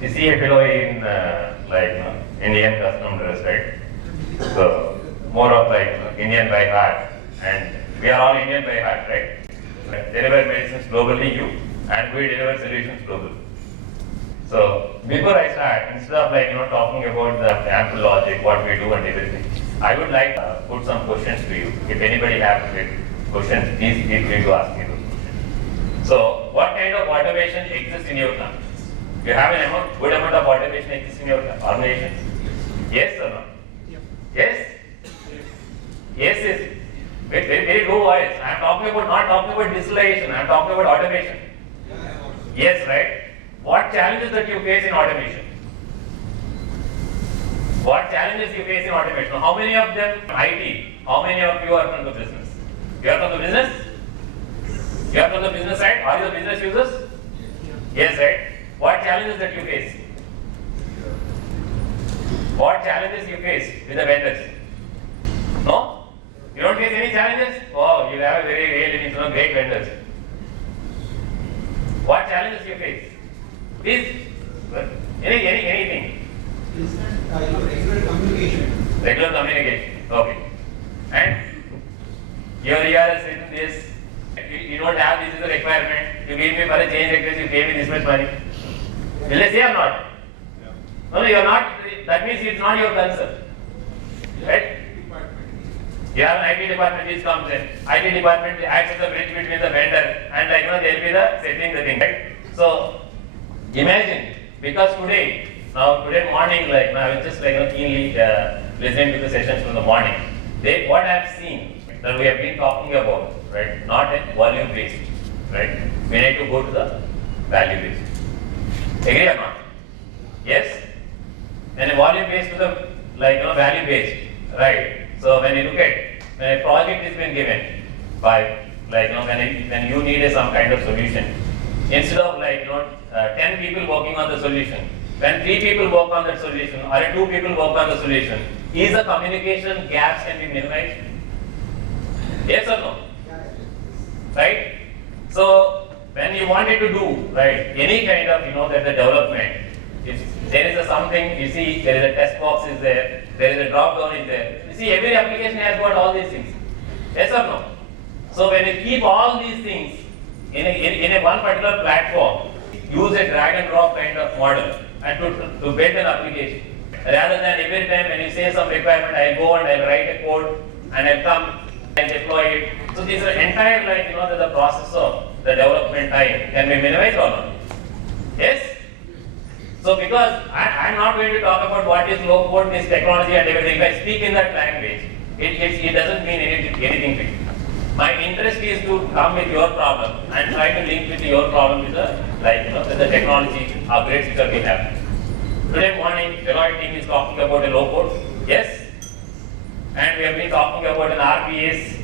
You see a fellow in Indian custom dress, right? So more of Indian by heart, and we are all Indian by heart, right? Deliver medicines globally, and we deliver solutions globally. So before I start, instead of talking about the AmpleLogic, what we do and everything, I would like to put some questions to you. If anybody has questions, please feel free to ask me those questions. So what kind of automation exists in your company? You have good amount of automation exists in your organization? Yes or no? Yes? Yes, yes. With very low voice. I am talking about, not talking about digitalization, I am talking about automation. Yes, right? What challenges that you face in automation? What challenges you face in automation? How many of them IT? How many of you are from the business? You are from the business? You are from the business side? Are you the business users? Yes, right? What challenges that you face? What challenges you face with the vendors? No? You don't face any challenges? Oh, you have a very great vendors. What challenges you face? Please, anything. Regular communication. Regular communication. Okay. And your ERS is this. You don't have this is the requirement. You give me for a change request, you pay me this much money. Will they say or not? No, you are not. That means it's not your concern. Right? You have an IT department which comes in. IT department acts as a bridge between the vendor and they will be the setting the thing, right? So imagine, because today morning, I was just keenly listening to the sessions from the morning. What I have seen that we have been talking about, right? Not a volume based, right? We need to go to the value based. Agree or not? Yes? And a volume based to the value based, right? So when you look at when a project is been given by when you need some kind of solution, instead of 10 people working on the solution, when 3 people work on that solution or 2 people work on the solution, is the communication gaps can be minimized? Yes or no? Right? So when you wanted to do any kind of that the development, if there is something you see, there is a test box is there is a drop down is there. You see every application has got all these things. Yes or no? So when you keep all these things in a one particular platform, use a drag and drop kind of model and to build an application. Rather than every time when you say some requirement, I'll go and I'll write a code and I'll come and deploy it. So this entire the process of the development time can be minimized or not? Yes? So because I'm not going to talk about what is low code, this technology and everything. If I speak in that language, it doesn't mean anything to you. My interest is to come with your problem and try to link with your problem with the with the technology upgrades which are being happening. Today morning, Deloitte team is talking about a low code. Yes? And we have been talking about an RPAs.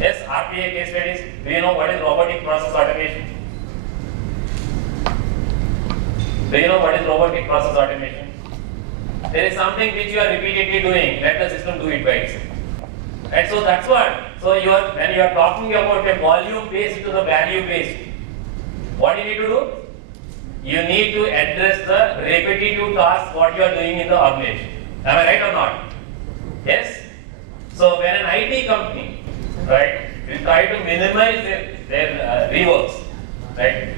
Yes, RPA case studies. Do you know what is robotic process automation? Do you know what is robotic process automation? There is something which you are repeatedly doing. Let the system do it by itself. And so that's what. So when you are talking about a volume based to the value based, what you need to do? You need to address the repetitive tasks what you are doing in the organization. Am I right or not? Yes? So when an IT company, right, will try to minimize their reworks, right?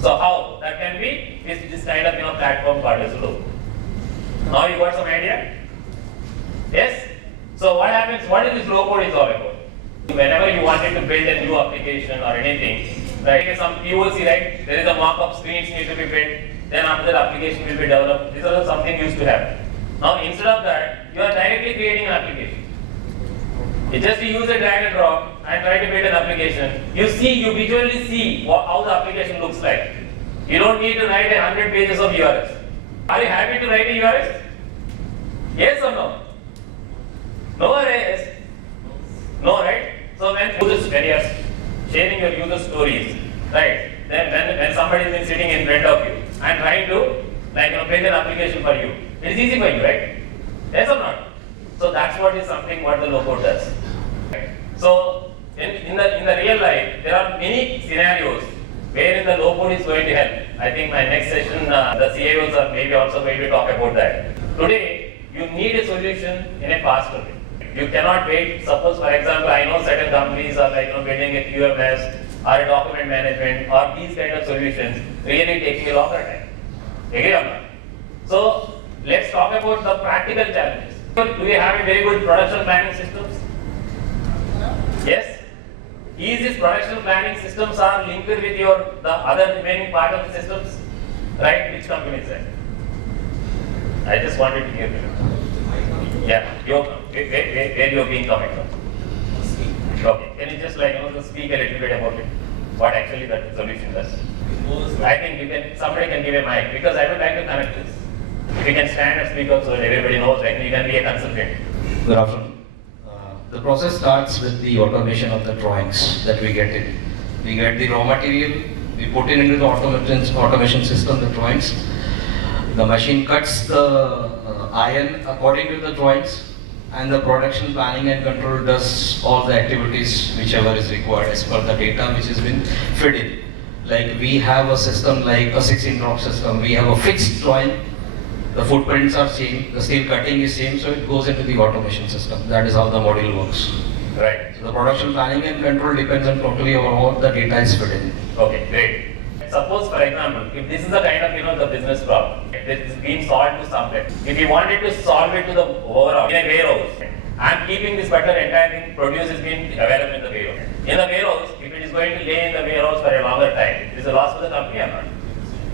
So how? That can be this kind of platform called as low. Now you got some idea? Yes? So what happens, what is this low code is all about? Whenever you wanted to build a new application or anything, right, some POC, right, there is a mock-up screens need to be built, then after that application will be developed. These are something used to happen. Now instead of that, you are directly creating an application. You just use a drag and drop and try to build an application. You visually see how the application looks like. You don't need to write 100 pages of URLs. Are you happy to write a URL? Yes or no? No or yes? No, right? So when you are sharing your user stories, right? Then when somebody is sitting in front of you and trying to build an application for you, it is easy for you, right? Yes or not? So that's what is something what the low code does. Right? So in the real life, there are many scenarios where in the low code is going to help. I think my next session, the CIOs are maybe also going to talk about that. Today, you need a solution in a faster way. You cannot wait. Suppose, for example, I know certain companies are like building a QMS or a document management or these kind of solutions really taking a longer time. Agree or not? So let's talk about the practical challenges. Do we have a very good production planning systems? Yes. Is this production planning systems are linked with the other remaining part of the systems? Right? Which company is that? I just wanted to hear you. Yeah, where you're being coming from. Okay, can you just speak a little bit about it? What actually that solution does? I think somebody can give a mic because I would like to connect this. If you can stand and speak up so that everybody knows, right? You can be a consultant. Good afternoon. The process starts with the automation of the drawings that we get in. We get the raw material, we put it into the automation system, the drawings. The machine cuts the iron according to the drawings, and the production planning and control does all the activities whichever is required as per the data which has been fed in. Like we have a system like a 16 drop system, we have a fixed drawing, the footprints are same, the steel cutting is same, so it goes into the automation system. That is how the module works. Right. So the production planning and control depends on totally on what the data is fed in. Okay, great. Suppose, for example, if this is the kind of the business problem, it is being solved to some level. If you wanted to solve it to the overall in a warehouse, I'm keeping this particular entire thing produce is being available in the warehouse. In the warehouse, if it is going to lay in the warehouse for a longer time, it is a loss for the company or not?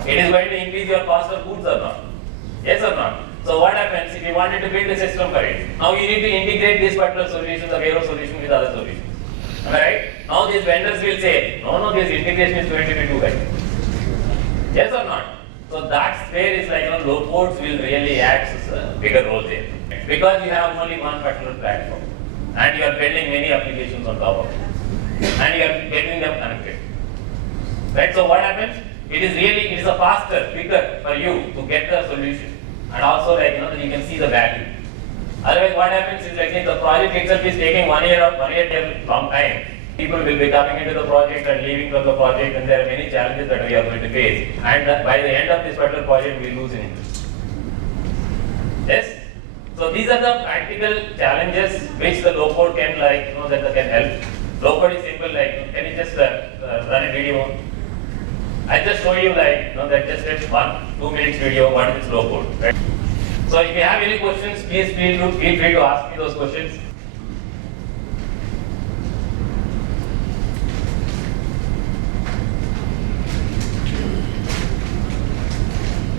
It is going to increase your cost of goods or not? Yes or not? So what happens if you wanted to build a system for it? Now you need to integrate this particular solution, the warehouse solution with other solutions. Am I right? Now these vendors will say, no, this integration is going to be too high. Yes or not? So that's where it's low codes will really act a bigger role there. Because you have only one particular platform and you are building many applications on top of it. And you are getting them connected. Right? So what happens? It is a faster, quicker for you to get the solution. And also that you can see the value. Otherwise what happens is if the project itself is taking one year long time, people will be coming into the project and leaving from the project, and there are many challenges that we are going to face. And by the end of this particular project, we lose in interest. Yes? So these are the practical challenges which the low code can that can help. Low code is simple can you just run a video? I just show you that just a 1-2 minutes video what is low code. Right? So if you have any questions, please feel free to ask me those questions.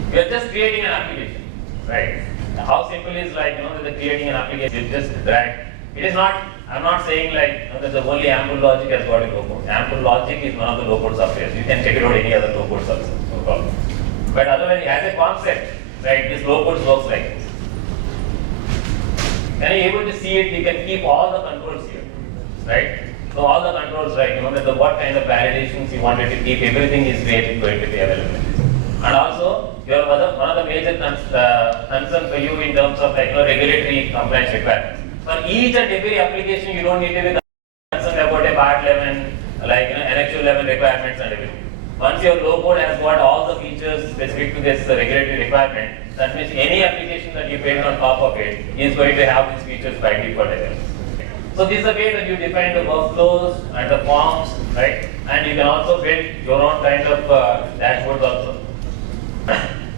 We are just creating an application, right? How simple is creating an application? You just drag. It is not. I'm not saying that the only AmpleLogic has got a low code. AmpleLogic is one of the low code softwares. You can check it out any other low code software, no problem. But otherwise, as a concept, right? This low code works like this. Can you able to see it? You can keep all the controls here, right? So all the controls, right? What kind of validations you wanted to keep. Everything is really going to be available. And also, one of the major concerns for you in terms of regulatory compliance requirements. For each and every application, you don't need to be concerned about a part 11, NX 11 requirements and everything. Once your low code has got all the features specific to this regulatory requirement, that means any application that you build on top of it is going to have these features by default as well. So this is the way that you define the workflows and the forms, right? And you can also build your own kind of dashboards also.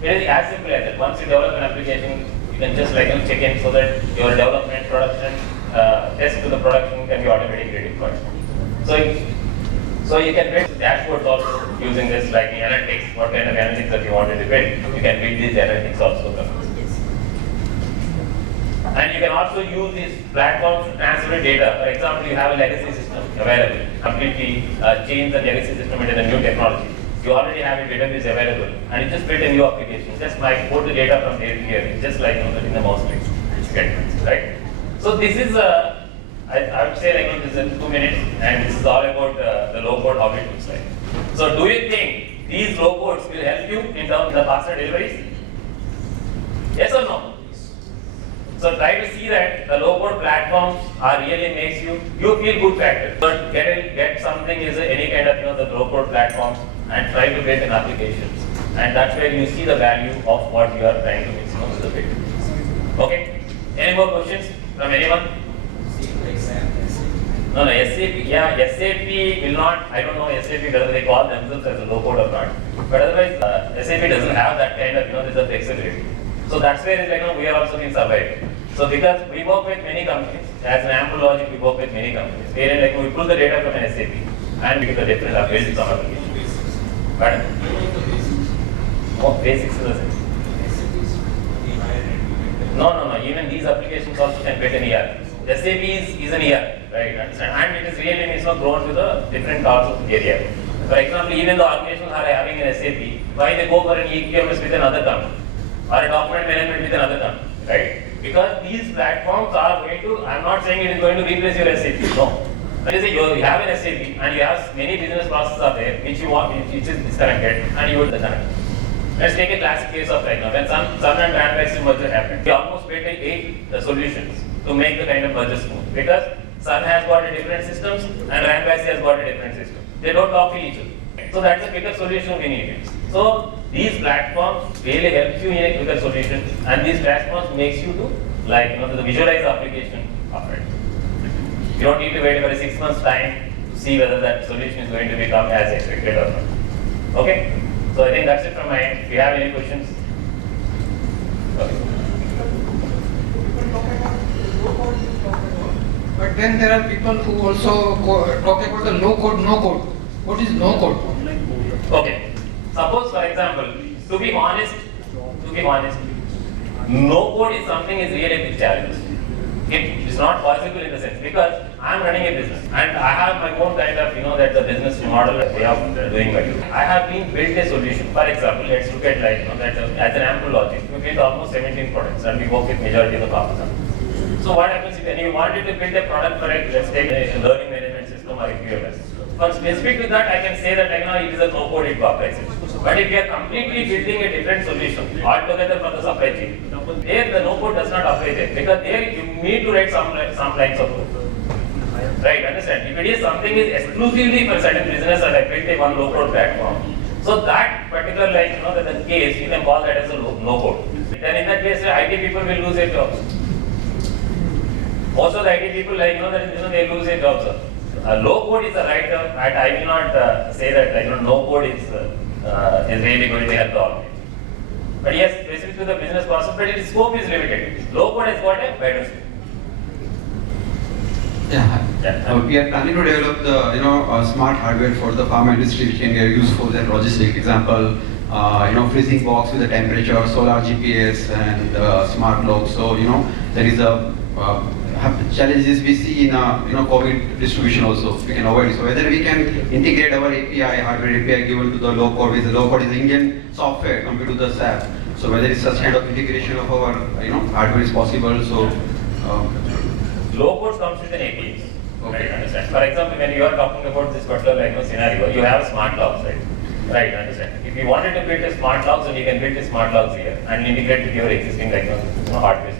It is as simple as that. Once you develop an application, you can just check in so that your development, production, test to the production can be automatically deployed. So you can build dashboards also using this analytics, what kind of analytics that you wanted to build. You can build these analytics also. And you can also use these platforms to transfer data. For example, you have a legacy system available. Completely change the legacy system into the new technology. You already have a database available, and you just build a new application. Just put the data from here to here. It's just in the mouse click, right? So this is I would say this is in 2 minutes, and this is all about the low code, how it looks like. So do you think these low codes will help you in terms of the faster deliveries? Yes or no? So try to see that the low code platforms are really makes you feel good factor. But get something is any kind of the low code platforms and try to build an application. And that's where you see the value of what you are trying to mix with the build. Okay? Any more questions from anyone? No, SAP, yeah, SAP will not, I don't know SAP whether they call themselves as a low code or not. But otherwise, SAP doesn't have that kind of, there's a flexibility. So that's where it's like, we are also been survived. So because we work with many companies, as an AmpleLogic, we work with many companies. Wherein like we pull the data from an SAP and we get the different build some applications. Pardon? What basics in the sense? No. Even these applications also can get an ERP. SAP is an ERP, right? Understand? And it is really grown to the different parts of the area. For example, even the organizations are having an SAP, why they go for an EQMS with another company or a document management with another company, right? Because these platforms are going to, I'm not saying it is going to replace your SAP, no. Let us say you have an SAP and you have many business processes are there which you want, which is disconnected and you would connect. Let's take a classic case of right now. When Sun and Ranbaxy merger happened, we almost built 8 solutions to make the kind of merger smooth. Because Sun has got a different systems and Ranbaxy has got a different system. They don't talk to each other. So that's a quicker solution we needed. So these platforms really help you in a quicker solution, and these platforms makes you to the visualize application of it. You don't need to wait for a 6 months time to see whether that solution is going to become as expected or not. Okay? So I think that's it from my end. If you have any questions? Okay. But then there are people who also talk about the low code, no code. What is no code? Okay. Suppose, for example, to be honest, no code is something is really a big challenge. It is not possible in the sense because I am running a business and I have my own kind of that the business model way of doing my business. I have been built a solution. For example, let's look at that as an AmpleLogic, we built almost 17 products and we work with majority of the companies. So what happens if when you wanted to build a product for it, let's take a learning management system or a QMS. For specific to that, I can say that it is a no-code incorporation. But if you are completely building a different solution altogether for the supply chain, there the no-code does not apply there because there you need to write some lines of code. Right? Understand? If it is something is exclusively for certain business and I built a one low-code platform, so that particular the case you can call that as a no-code. Then in that case, IT people will lose their jobs. Also, the IT people they lose their jobs. Low code is the right term, and I will not say that no code is really going to help the organization. But yes, specific to the business process, but its scope is limited. Low code has got a better scope. We are planning to develop the smart hardware for the pharma industry, which can get used for their logistic. Example, freezing box with the temperature, solar GPS, and smart logs. So there is a challenges we see in COVID distribution also. We can avoid. So whether we can integrate our API, hardware API given to the low code, with the low code is Indian software compared to the SAP. So whether it's such kind of integration of our hardware is possible. So low code comes with an API. Okay. Right, understand. For example, when you are talking about this particular scenario, you have smart logs, right? Right, understand. If you wanted to build a smart logs, then you can build a smart logs here and integrate with your existing hardware.